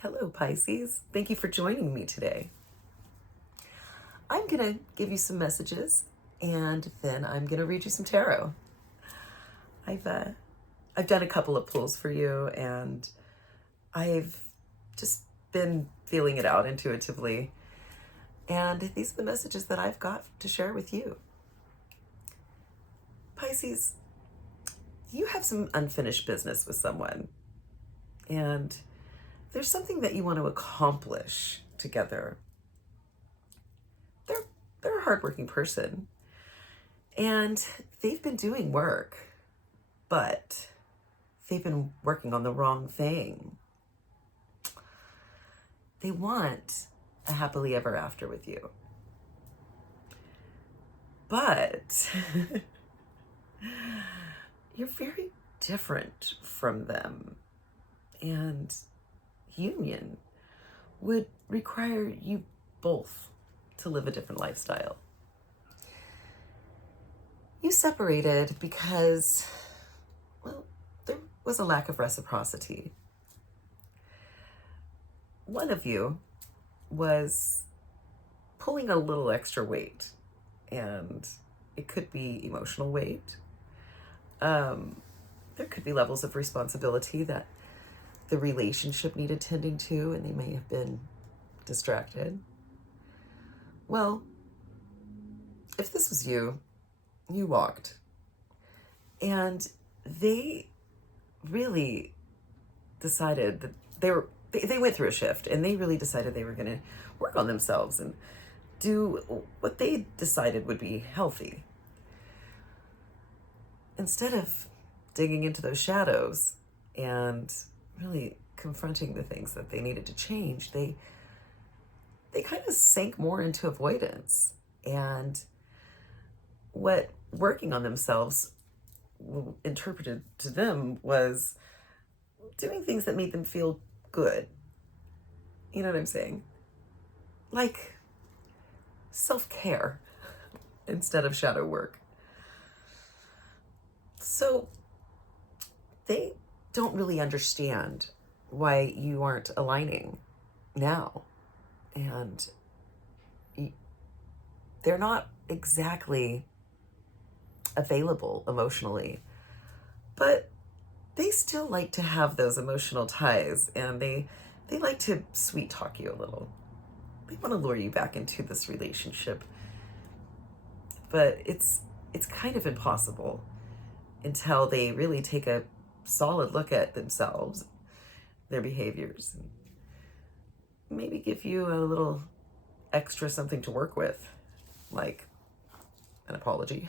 Hello, Pisces. Thank you for joining me today. I'm going to give you some messages and then I'm going to read you some tarot. I've done a couple of pulls for you and I've just been feeling it out intuitively. And these are the messages that I've got to share with you. Pisces, you have some unfinished business with someone and there's something that you want to accomplish together. They're a hardworking person and they've been doing work, but they've been working on the wrong thing. They want a happily ever after with you, but you're very different from them, and union would require you both to live a different lifestyle. You separated because, well, there was a lack of reciprocity. One of you was pulling a little extra weight, and it could be emotional weight. There could be levels of responsibility that the relationship needed tending to, and they may have been distracted. Well, if this was you, you walked. And they really decided that they went through a shift, and they really decided they were going to work on themselves and do what they decided would be healthy. Instead of digging into those shadows and really confronting the things that they needed to change, they kind of sank more into avoidance. And what working on themselves interpreted to them was doing things that made them feel good. You know what I'm saying? Like self-care instead of shadow work. So they don't really understand why you aren't aligning now. And they're not exactly available emotionally, but they still like to have those emotional ties, and they like to sweet talk you a little. They want to lure you back into this relationship, but it's kind of impossible until they really take a solid look at themselves, their behaviors, and maybe give you a little extra something to work with, like an apology,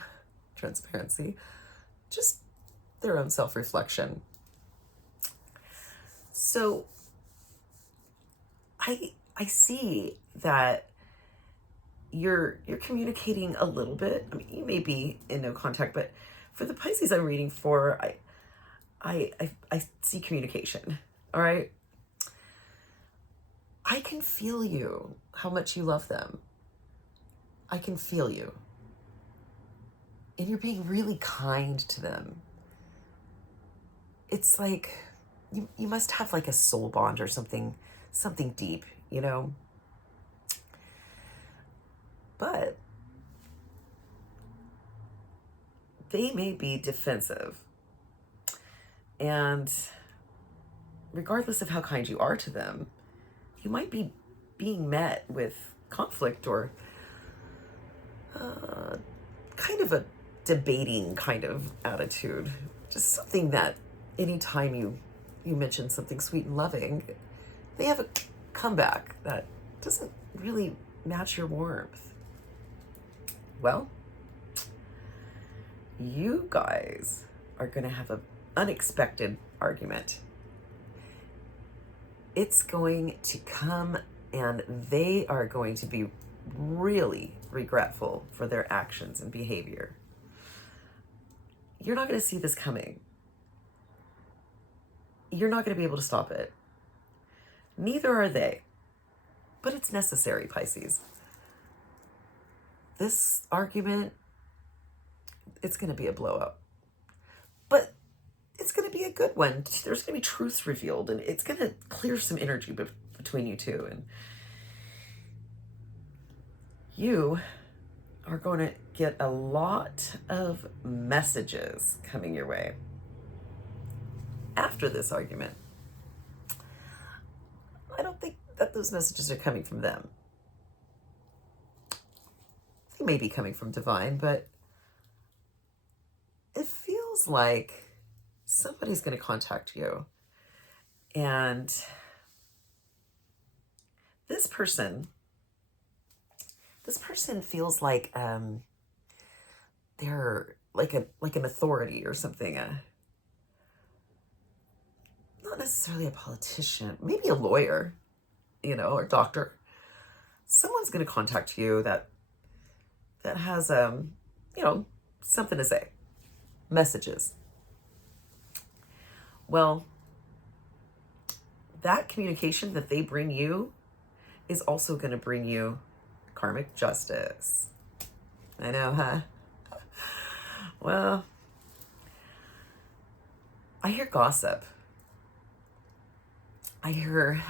transparency, just their own self-reflection. So I see that you're communicating a little bit. I mean, you may be in no contact, but for the Pisces I'm reading for, I see communication. All right. I can feel you, how much you love them. I can feel you. And you're being really kind to them. It's like you must have like a soul bond or something deep, you know? But they may be defensive. And regardless of how kind you are to them, you might be being met with conflict or kind of a debating kind of attitude. Just something that anytime you mention something sweet and loving, they have a comeback that doesn't really match your warmth. Well, you guys are going to have an unexpected argument. It's going to come, and they are going to be really regretful for their actions and behavior. You're not going to see this coming. You're not going to be able to stop it. Neither are they. But it's necessary, Pisces. This argument, it's going to be a blow up. But it's going to be a good one. There's going to be truths revealed, and it's going to clear some energy between you two. And you are going to get a lot of messages coming your way after this argument. I don't think that those messages are coming from them. They may be coming from divine, but it feels like somebody's going to contact you. And this person feels like they're like an authority or something. Not necessarily a politician, maybe a lawyer, or doctor. Someone's going to contact you that has something to say. Messages. Well, that communication that they bring you is also going to bring you karmic justice. I know, huh? Well, I hear gossip. I hear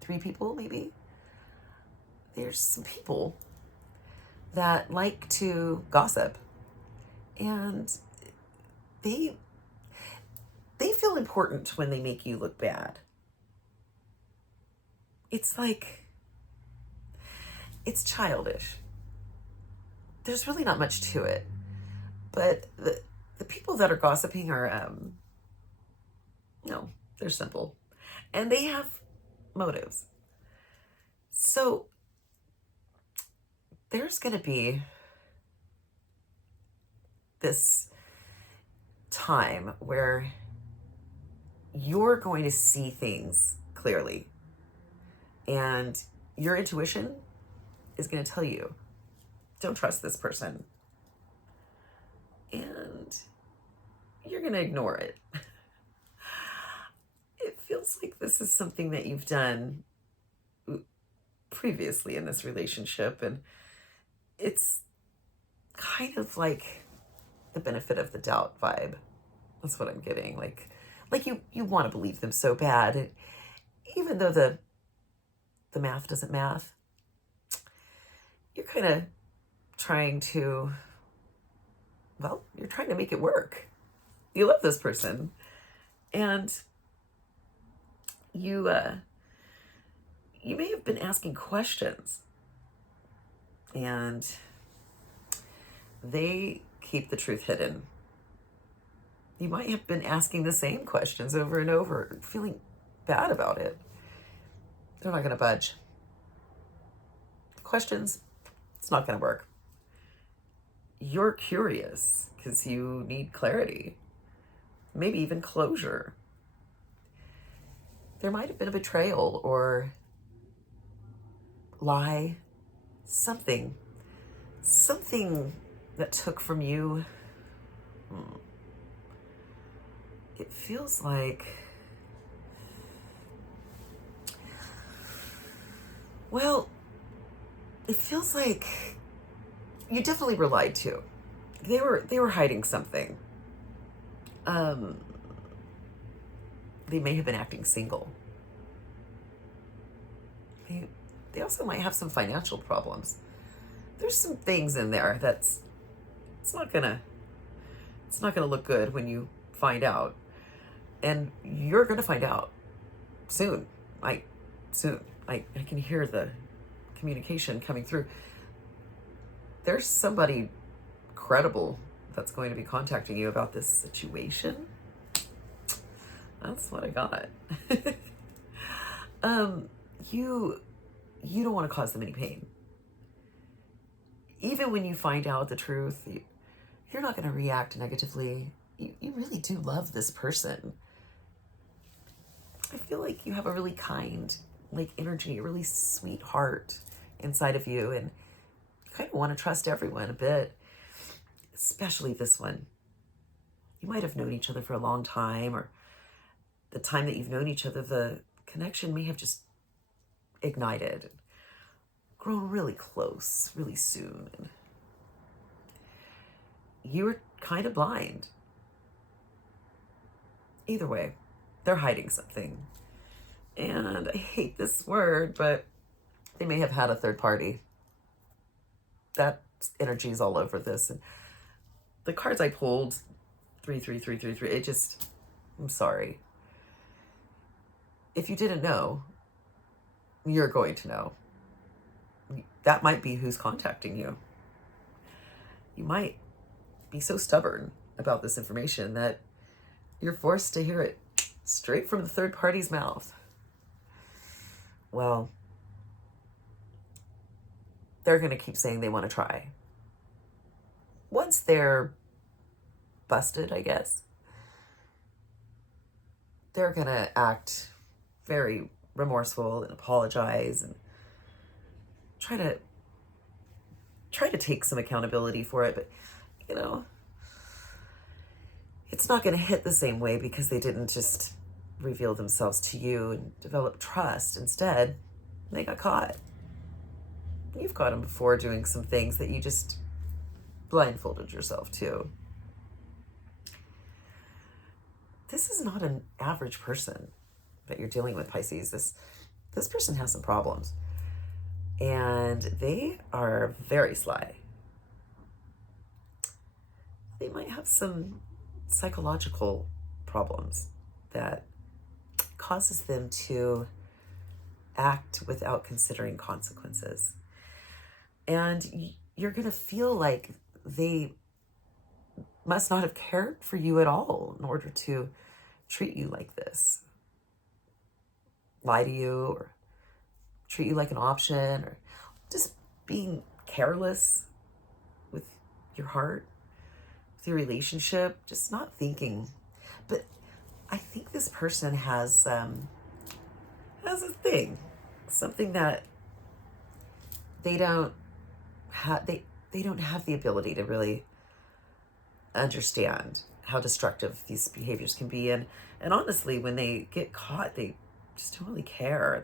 three people, maybe. There's some people that like to gossip, and they feel important when they make you look bad. It's like, it's childish. There's really not much to it. But the people that are gossiping are, they're simple. And they have motives. So there's going to be this time where you're going to see things clearly. And your intuition is going to tell you, don't trust this person. And you're going to ignore it. It feels like this is something that you've done previously in this relationship. And it's kind of like the benefit of the doubt vibe. That's what I'm getting. Like you want to believe them so bad. Even though the math doesn't math, you're kind of trying to, you're trying to make it work. You love this person. And you may have been asking questions, and they keep the truth hidden. You might have been asking the same questions over and over, feeling bad about it. They're not going to budge. Questions, it's not going to work. You're curious because you need clarity, maybe even closure. There might have been a betrayal or lie, something that took from you. It feels like, it feels like you definitely were lied to. They were hiding something. They may have been acting single. They also might have some financial problems. There's some things in there that's it's not gonna look good when you find out. And you're gonna find out soon. I can hear the communication coming through. There's somebody credible that's going to be contacting you about this situation. That's what I got. You don't want to cause them any pain. Even when you find out the truth, you're not going to react negatively. You really do love this person. I feel like you have a really kind, energy, a really sweet heart inside of you, and you kind of want to trust everyone a bit, especially this one. You might have known each other for a long time, or the time that you've known each other, the connection may have just ignited, grown really close, really soon. You were kind of blind. Either way, they're hiding something. And I hate this word, but they may have had a third party. That energy is all over this. And the cards I pulled, 3, 3, 3, 3, 3, it just, I'm sorry. If you didn't know, you're going to know. That might be who's contacting you. You might be so stubborn about this information that you're forced to hear it straight from the third party's mouth. Well, they're going to keep saying they want to try. Once they're busted, I guess, they're going to act very remorseful and apologize and try to take some accountability for it. But, you know, it's not going to hit the same way because they didn't just reveal themselves to you and develop trust. Instead, they got caught. You've caught them before doing some things that you just blindfolded yourself to. This is not an average person that you're dealing with, Pisces. This person has some problems. And they are very sly. They might have some psychological problems that causes them to act without considering consequences. And you're going to feel like they must not have cared for you at all in order to treat you like this. Lie to you or treat you like an option, or just being careless with your heart, with your relationship, just not thinking. But I think this person has a thing, something that they don't have. They don't have the ability to really understand how destructive these behaviors can be. And honestly, when they get caught, they just don't really care.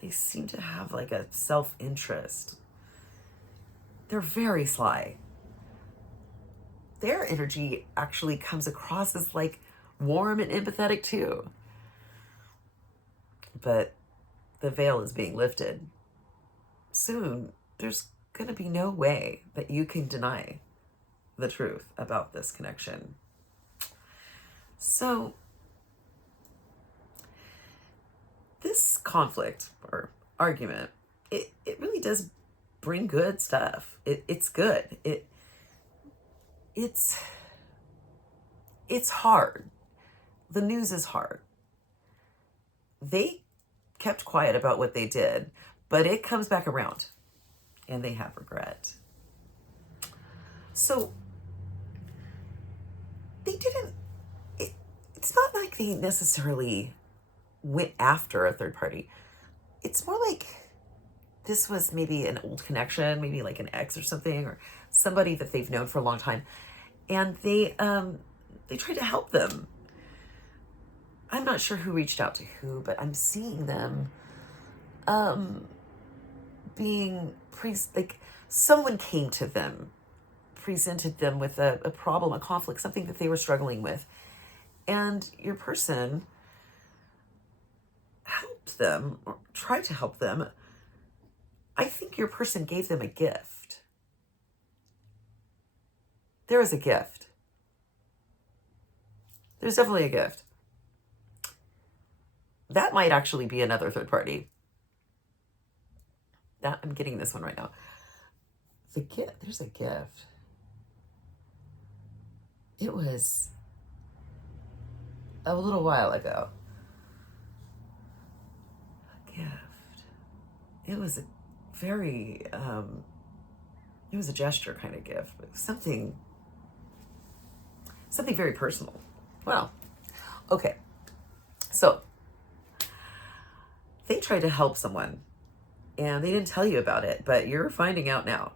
They seem to have like a self-interest. They're very sly. Their energy actually comes across as like warm and empathetic too. But the veil is being lifted. Soon, there's going to be no way that you can deny the truth about this connection. So, this conflict or argument, it really does bring good stuff. It's good. It's hard. The news is hard. They kept quiet about what they did, but it comes back around and they have regret. So they didn't, it's not like they necessarily went after a third party. It's more like this was maybe an old connection, maybe like an ex or something, or somebody that they've known for a long time. And they tried to help them. I'm not sure who reached out to who, but I'm seeing them being like someone came to them, presented them with a problem, a conflict, something that they were struggling with. And your person helped them or tried to help them. I think your person gave them a gift. There is a gift. There's definitely a gift. That might actually be another third party. I'm getting this one right now. There's a gift. It was a little while ago. A gift. It was a very, it was a gesture kind of gift, but something very personal. Wow. Okay. So they tried to help someone and they didn't tell you about it, but you're finding out now.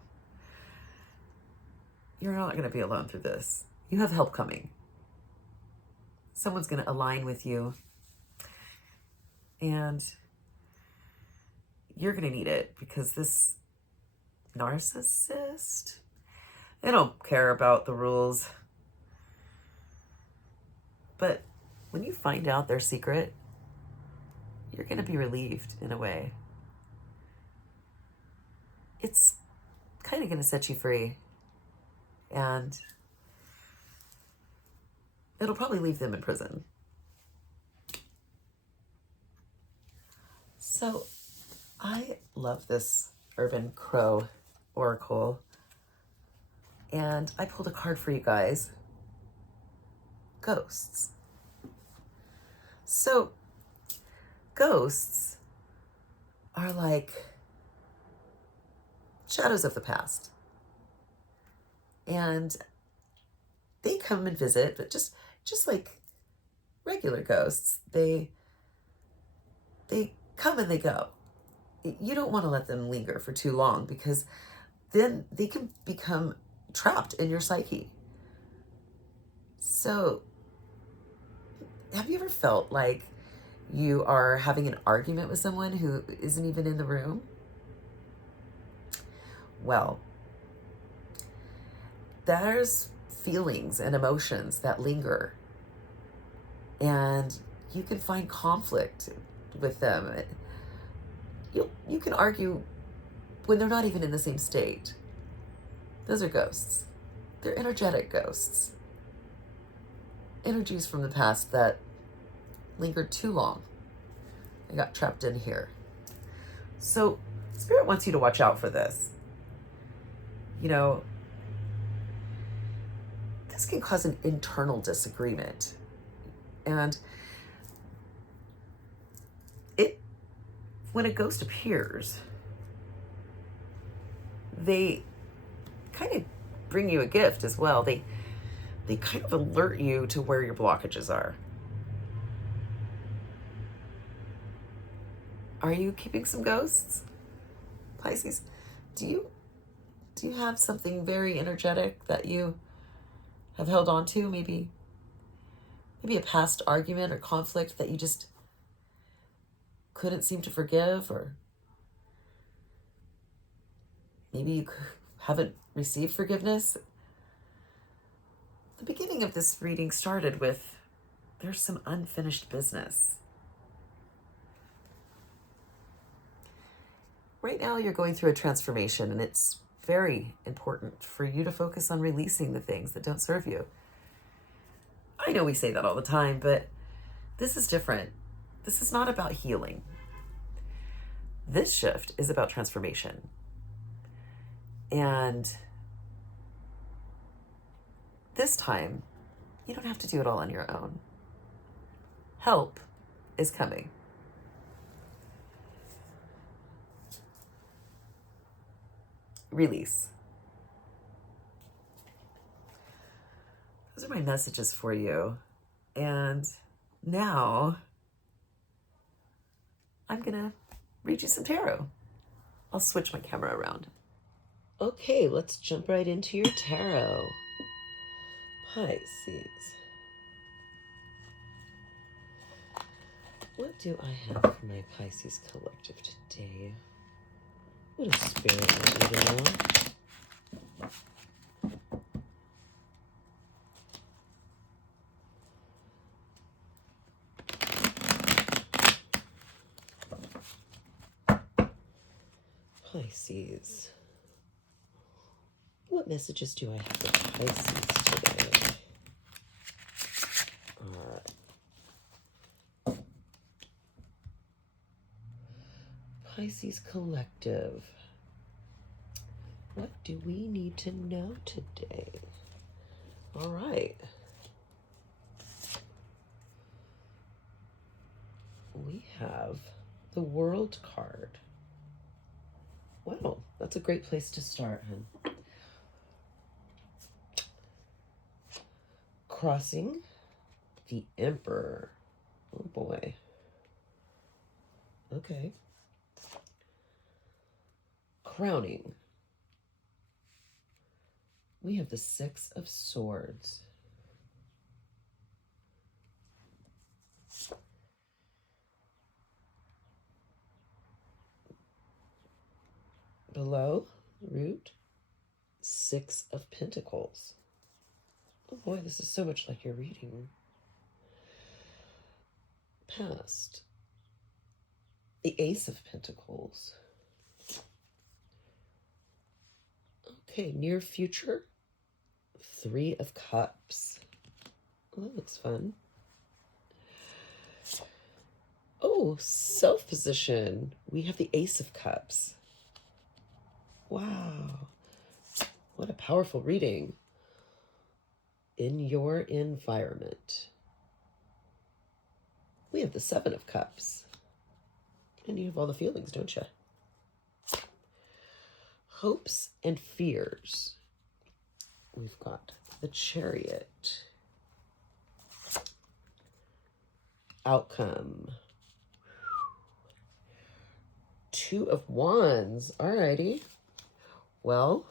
You're not going to be alone through this. You have help coming. Someone's going to align with you and you're going to need it because this narcissist, they don't care about the rules, but when you find out their secret, you're going to be relieved in a way. It's kind of going to set you free. And it'll probably leave them in prison. So I love this Urban Crow Oracle. And I pulled a card for you guys. Ghosts. So ghosts are like shadows of the past. And they come and visit, but just like regular ghosts, they come and they go. You don't want to let them linger for too long, because then they can become trapped in your psyche. So, have you ever felt like you are having an argument with someone who isn't even in the room? Well, there's feelings and emotions that linger, and you can find conflict with them. You can argue when they're not even in the same state. Those are ghosts. They're energetic ghosts. Energies from the past that lingered too long. They got trapped in here. So Spirit wants you to watch out for this. You know, this can cause an internal disagreement. And when a ghost appears, they kind of bring you a gift as well. They kind of alert you to where your blockages are. Are you keeping some ghosts, Pisces? Do you have something very energetic that you have held on to? Maybe a past argument or conflict that you just couldn't seem to forgive, or maybe you haven't received forgiveness. The beginning of this reading started with, there's some unfinished business. Right now you're going through a transformation, and it's very important for you to focus on releasing the things that don't serve you. I know we say that all the time, but this is different. This is not about healing. This shift is about transformation. And this time, you don't have to do it all on your own. Help is coming. Release. Those are my messages for you. And now I'm going to read you some tarot. I'll switch my camera around. Okay, let's jump right into your tarot. Pisces. What do I have for my Pisces collective today? What does Spirit want you to know? Pisces. What messages do I have for Pisces today? Pisces collective. What do we need to know today? All right. We have the World card. Wow, that's a great place to start, hun. Crossing the Emperor. Oh boy. Okay. Crowning. We have the Six of Swords. Below, Root, Six of Pentacles. Oh boy, this is so much like your reading. past. The Ace of Pentacles. Okay, near future. Three of Cups. Oh, that looks fun. Oh, self-position. We have the Ace of Cups. Wow. What a powerful reading. In your environment. We have the Seven of Cups. And you have all the feelings, don't you? Hopes and fears. We've got the Chariot. Outcome. Two of Wands. Alrighty. Well,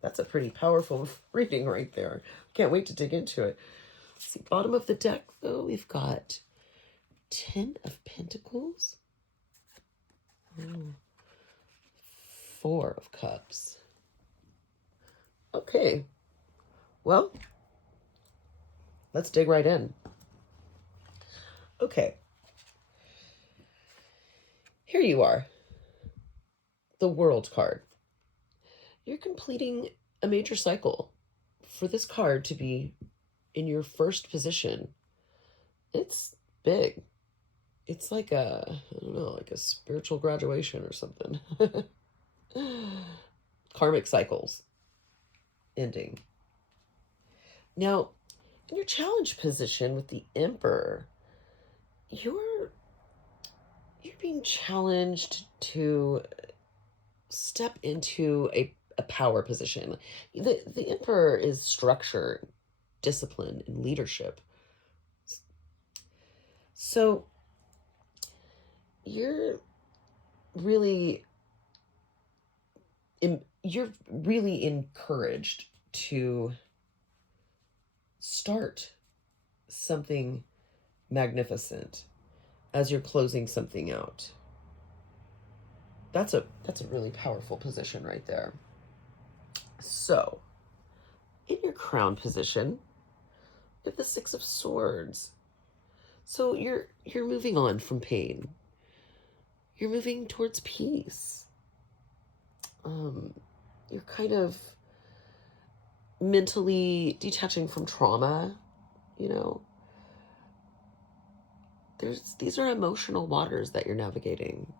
that's a pretty powerful reading right there. Can't wait to dig into it. Let's see, bottom of the deck, though, we've got 10 of Pentacles. Oh. Four of Cups. Okay. Well, let's dig right in. Okay. Here you are. The World card. You're completing a major cycle. For this card to be in your first position, it's big. It's like a, I don't know, like a spiritual graduation or something. Karmic cycles ending. Now, in your challenge position with the Emperor, you're being challenged to step into a power position. The Emperor is structure, discipline, and leadership. So you're really encouraged to start something magnificent as you're closing something out. That's a really powerful position right there. So, in your crown position, you have the Six of Swords. So you're moving on from pain. You're moving towards peace. You're kind of mentally detaching from trauma, you know. These are emotional waters that you're navigating.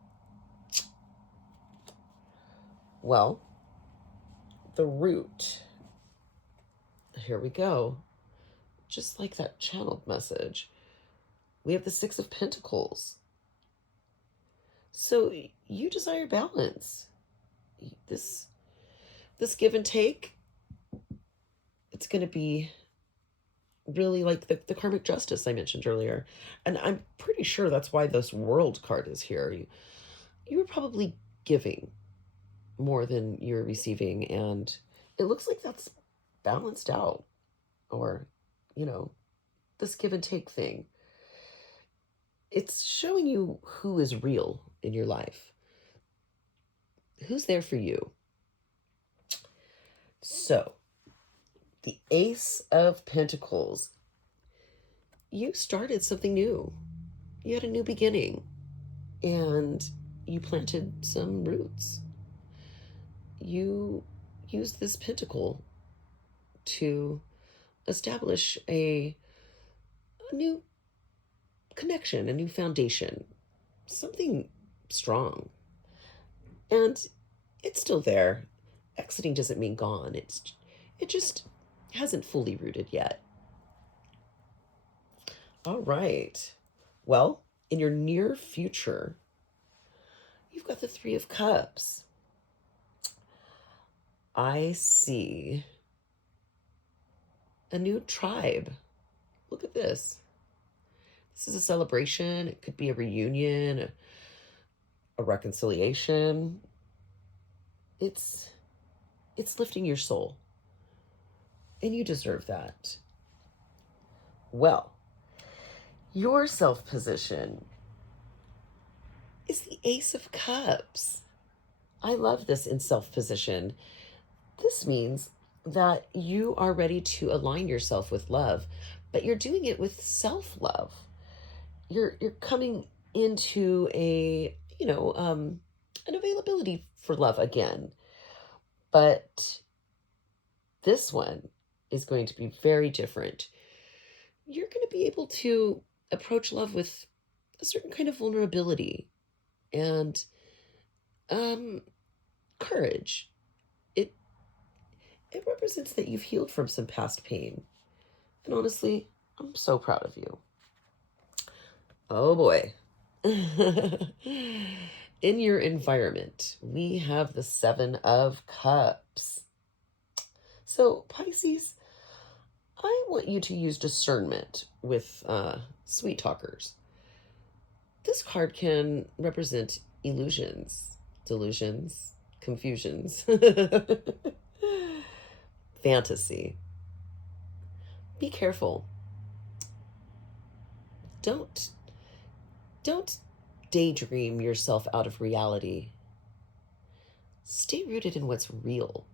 Well, the Root. Here we go. Just like that channeled message. We have the Six of Pentacles. So you desire balance. This give and take, it's going to be really like the karmic justice I mentioned earlier. And I'm pretty sure that's why this World card is here. You were probably giving more than you're receiving, and it looks like that's balanced out. Or, you know, this give and take thing. It's showing you who is real in your life. Who's there for you? So, the Ace of Pentacles. You started something new. You had a new beginning. And you planted some roots. You used this pentacle to establish a new connection, a new foundation, something strong. And it's still there. Exiting doesn't mean gone. It just hasn't fully rooted yet. All right. Well, in your near future, you've got the Three of Cups. I see a new tribe. Look at this. This is a celebration. It could be a reunion, a reconciliation. It's lifting your soul. And you deserve that. Well, your self-position is the Ace of Cups. I love this in self-position. This means that you are ready to align yourself with love, but you're doing it with self-love. you're coming into a, an availability for love again. But this one is going to be very different. You're going to be able to approach love with a certain kind of vulnerability and um courage. It it represents that you've healed from some past pain. And honestly, I'm so proud of you. Oh boy. In your environment, we have the 7 of Cups. So, Pisces, I want you to use discernment with sweet talkers. This card can represent illusions, delusions, confusions, fantasy. Be careful. Don't don't daydream yourself out of reality. Stay rooted in what's real.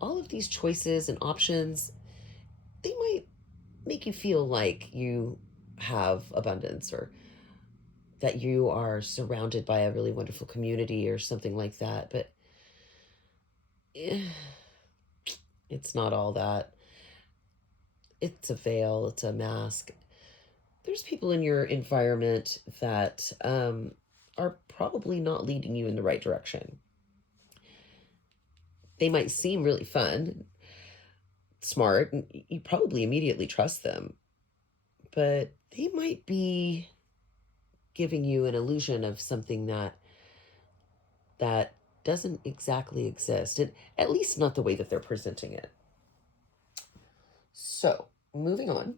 All of these choices and options, they might make you feel like you have abundance or that you are surrounded by a really wonderful community or something like that, but eh, it's not all that. It's a veil, it's a mask. There's people in your environment that are probably not leading you in the right direction. They might seem really fun, smart, and you probably immediately trust them, but they might be giving you an illusion of something that doesn't exactly exist, and at least not the way that they're presenting it. So, moving on,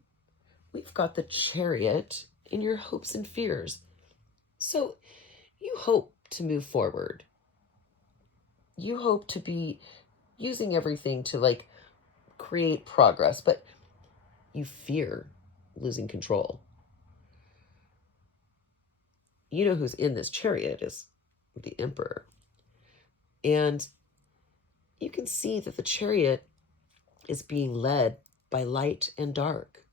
we've got the Chariot in your hopes and fears. So, you hope to move forward. You hope to be using everything to like create progress, but you fear losing control. You know who's in this Chariot is the Emperor. And you can see that the Chariot is being led by light and dark.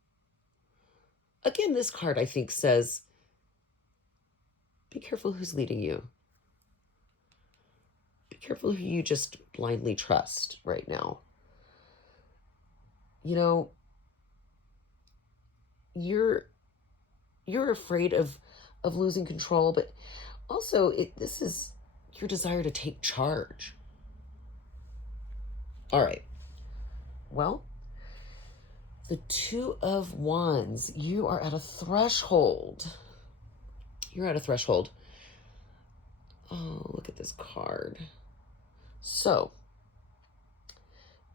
Again, this card, I think, says, be careful who's leading you. Be careful who you just blindly trust right now. You know, you're afraid of losing control, but also this is your desire to take charge. All right. Well, the 2 of Wands, you are at a threshold. You're at a threshold. Oh, look at this card. So,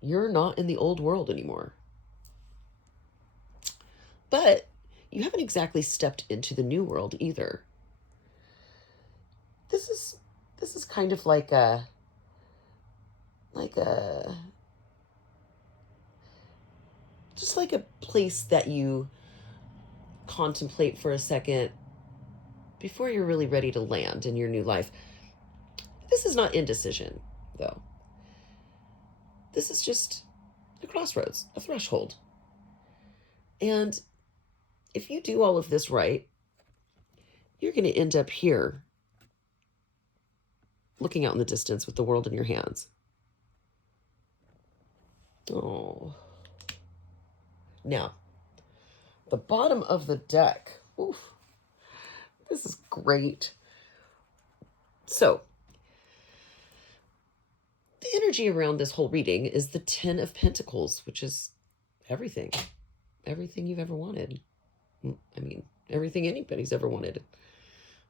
you're not in the old world anymore. But you haven't exactly stepped into the new world either. This is kind of like a just like a place that you contemplate for a second before you're really ready to land in your new life. This is not indecision, though. This is just a crossroads, a threshold. And if you do all of this right, you're going to end up here, looking out in the distance with the world in your hands. Oh. Now, the bottom of the deck. Oof. This is great. So, the energy around this whole reading is the 10 of Pentacles, which is everything. Everything you've ever wanted. I mean, everything anybody's ever wanted.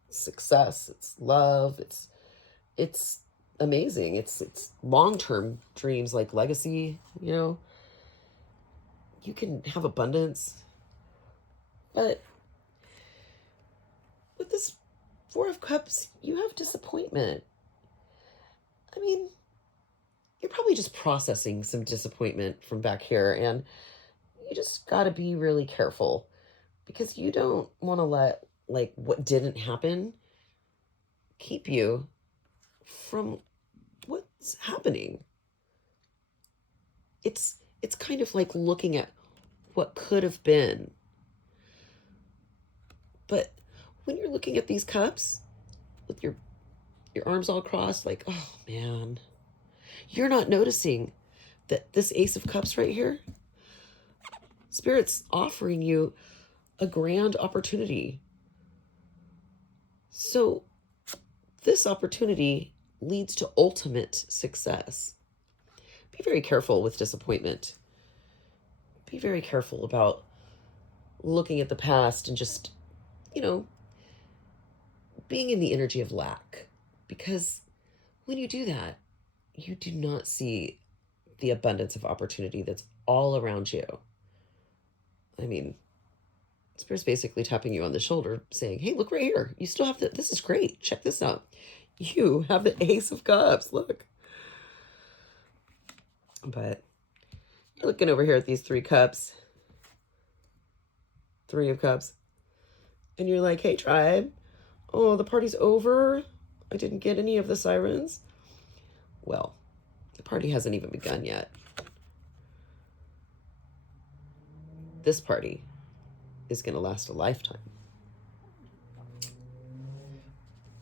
It's success, it's love, it's amazing. It's long-term dreams like legacy, You can have abundance. But with this 4 of Cups, you have disappointment. I mean, you're probably just processing some disappointment from back here, and you just got to be really careful because you don't want to let like what didn't happen keep you from what's happening. It's kind of like looking at what could have been. But when you're looking at these cups with your arms all crossed, like, oh man, you're not noticing that this Ace of Cups right here, Spirit's offering you a grand opportunity. So this opportunity leads to ultimate success. Be very careful with disappointment. Be very careful about looking at the past and just, you know, being in the energy of lack. Because when you do that, you do not see the abundance of opportunity that's all around you. I mean, Spirit's basically tapping you on the shoulder saying, hey, look right here. You still have this is great. Check this out. You have the Ace of Cups. Look. But you're looking over here at these 3 cups. 3 of Cups. And you're like, hey, tribe. Oh, the party's over. I didn't get any of the sirens. Well, the party hasn't even begun yet. This party is going to last a lifetime.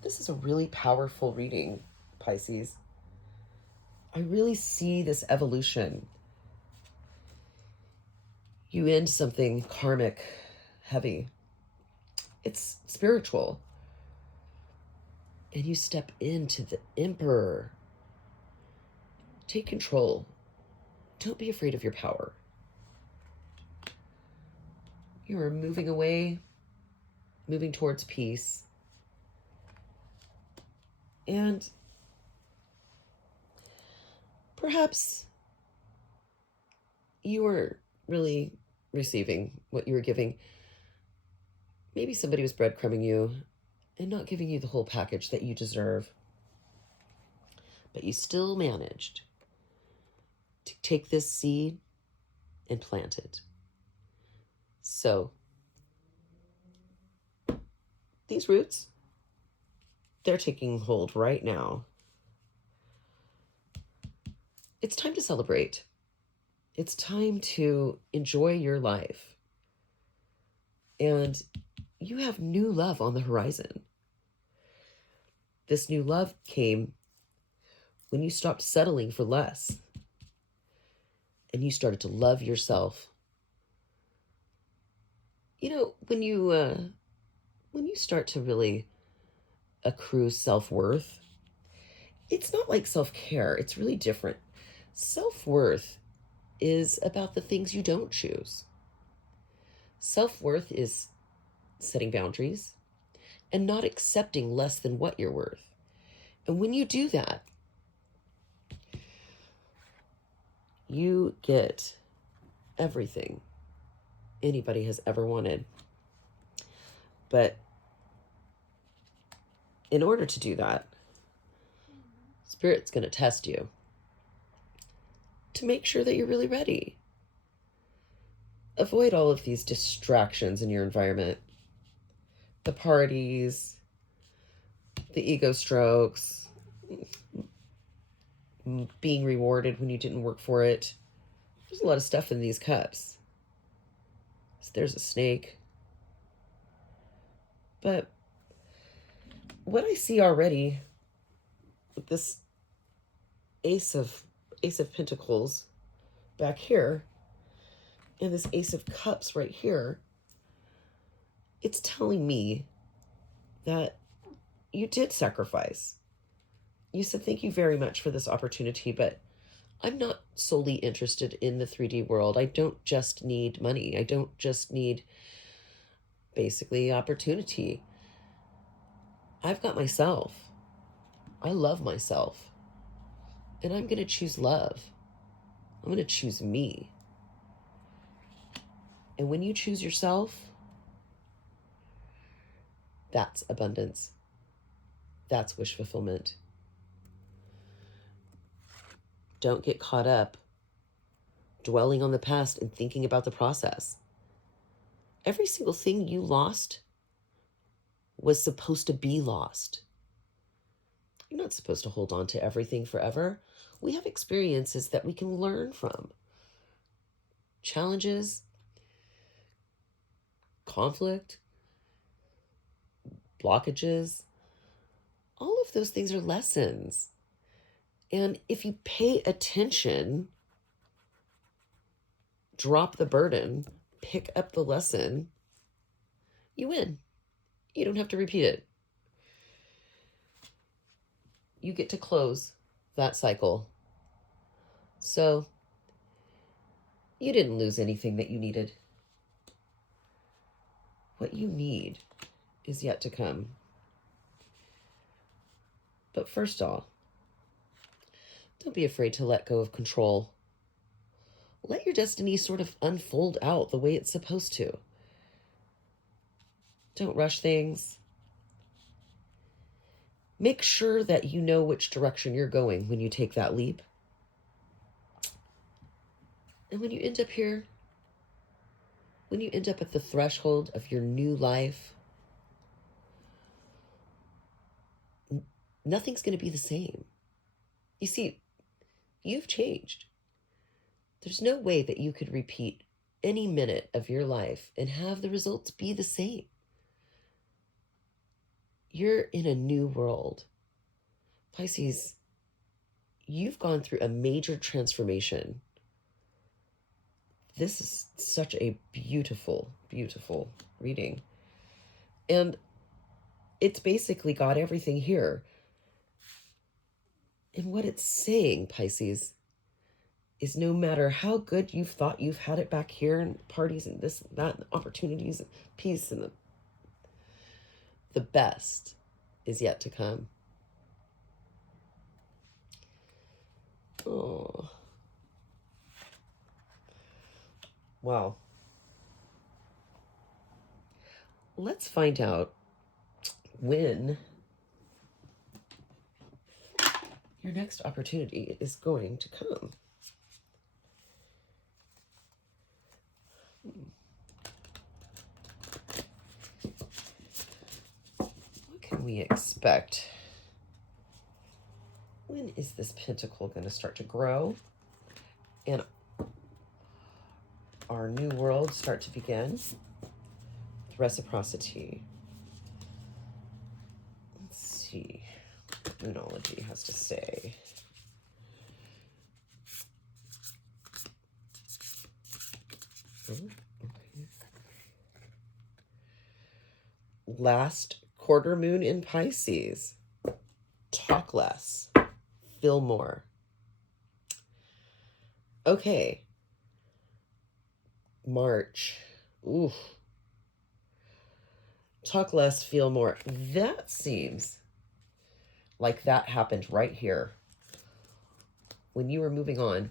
This is a really powerful reading, Pisces. I really see this evolution. You end something karmic, heavy. It's spiritual. And you step into the Emperor. Take control. Don't be afraid of your power. You are moving away, moving towards peace. And perhaps you weren't really receiving what you were giving. Maybe somebody was breadcrumbing you and not giving you the whole package that you deserve. But you still managed to take this seed and plant it. So, these roots, they're taking hold right now. It's time to celebrate. It's time to enjoy your life. And you have new love on the horizon. This new love came when you stopped settling for less and you started to love yourself. You know, when you start to really accrue self-worth, it's not like self-care. It's really different. Self-worth is about the things you don't choose. Self-worth is setting boundaries and not accepting less than what you're worth. And when you do that, you get everything anybody has ever wanted. But in order to do that, Spirit's going to test you to make sure that you're really ready. Avoid all of these distractions in your environment. The parties, the ego strokes, being rewarded when you didn't work for it. There's a lot of stuff in these cups. So there's a snake. But what I see already with this Ace of Pentacles back here and this Ace of Cups right here, it's telling me that you did sacrifice. You said, thank you very much for this opportunity, but I'm not solely interested in the 3D world. I don't just need money. I don't just need basically opportunity. I've got myself. I love myself. And I'm going to choose love. I'm going to choose me. And when you choose yourself, that's abundance. That's wish fulfillment. Don't get caught up dwelling on the past and thinking about the process. Every single thing you lost was supposed to be lost. You're not supposed to hold on to everything forever. We have experiences that we can learn from. Challenges, conflict, blockages, all of those things are lessons. And if you pay attention, drop the burden, pick up the lesson, you win. You don't have to repeat it. You get to close that cycle. So you didn't lose anything that you needed. What you need is yet to come. But first off, don't be afraid to let go of control. Let your destiny sort of unfold out the way it's supposed to. Don't rush things. Make sure that you know which direction you're going when you take that leap. And when you end up here, when you end up at the threshold of your new life, nothing's going to be the same. You see, you've changed. There's no way that you could repeat any minute of your life and have the results be the same. You're in a new world. Pisces, you've gone through a major transformation. This is such a beautiful, beautiful reading. And it's basically got everything here. And what it's saying, Pisces, is no matter how good you've thought you've had it back here, and parties and this and that, and opportunities and peace, and the best is yet to come. Oh. Wow. Let's find out when your next opportunity is going to come. What can we expect? When is this pentacle going to start to grow and our new world start to begin with reciprocity? Let's see what Moonology has to say. Oh, okay. Last quarter moon in Pisces. Talk less, feel more. Okay. March. Ooh. Talk less, feel more. That seems like that happened right here when you were moving on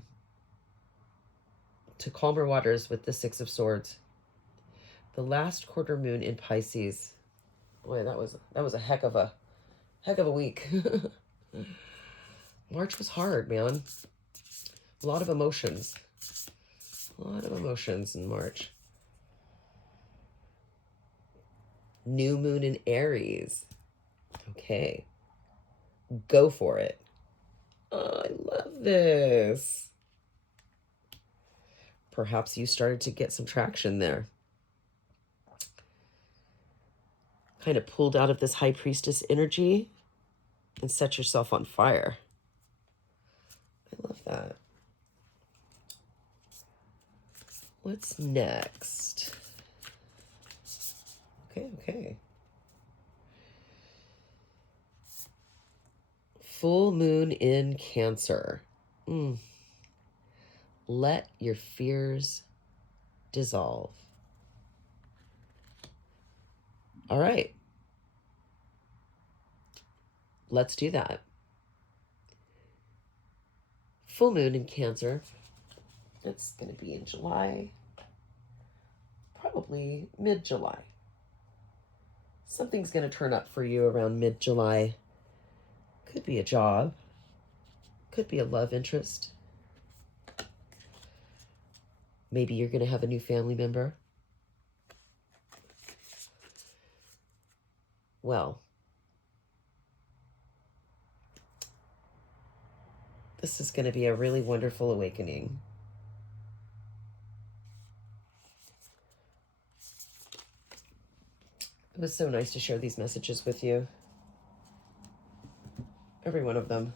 to calmer waters with the Six of Swords. The last quarter moon in Pisces. Boy, that was a heck of a week. March was hard, man. A lot of emotions. A lot of emotions in March. New moon in Aries. Okay. Go for it. Oh, I love this. Perhaps you started to get some traction there. Kind of pulled out of this high priestess energy and set yourself on fire. I love that. What's next? Okay. Full moon in Cancer. Let your fears dissolve. All right. Let's do that. Full moon in Cancer. It's going to be in July. Probably mid-July. Something's going to turn up for you around mid-July. Could be a job. Could be a love interest. Maybe you're going to have a new family member. Well, this is going to be a really wonderful awakening. It was so nice to share these messages with you. Every one of them.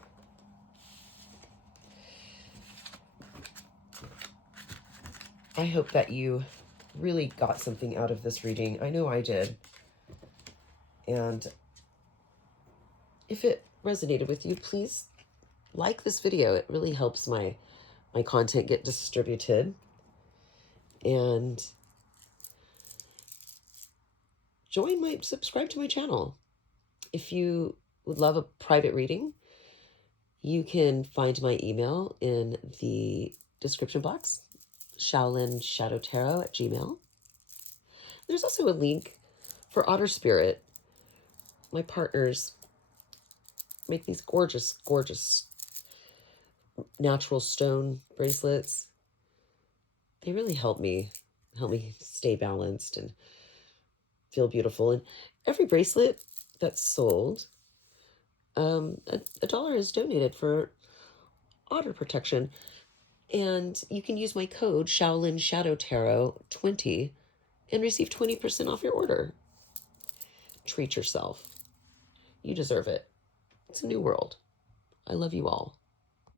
I hope that you really got something out of this reading. I know I did. And if it resonated with you, please like this video. It really helps my content get distributed. And subscribe to my channel. If you would love a private reading, you can find my email in the description box, shaolinshadowtarot@gmail.com. There's also a link for Otter Spirit. My partners make these gorgeous, gorgeous natural stone bracelets. They really help me stay balanced and feel beautiful. And every bracelet that's sold, a dollar is donated for otter protection. And you can use my code ShaolinShadowTarot20 and receive 20% off your order. Treat yourself. You deserve it. It's a new world. I love you all.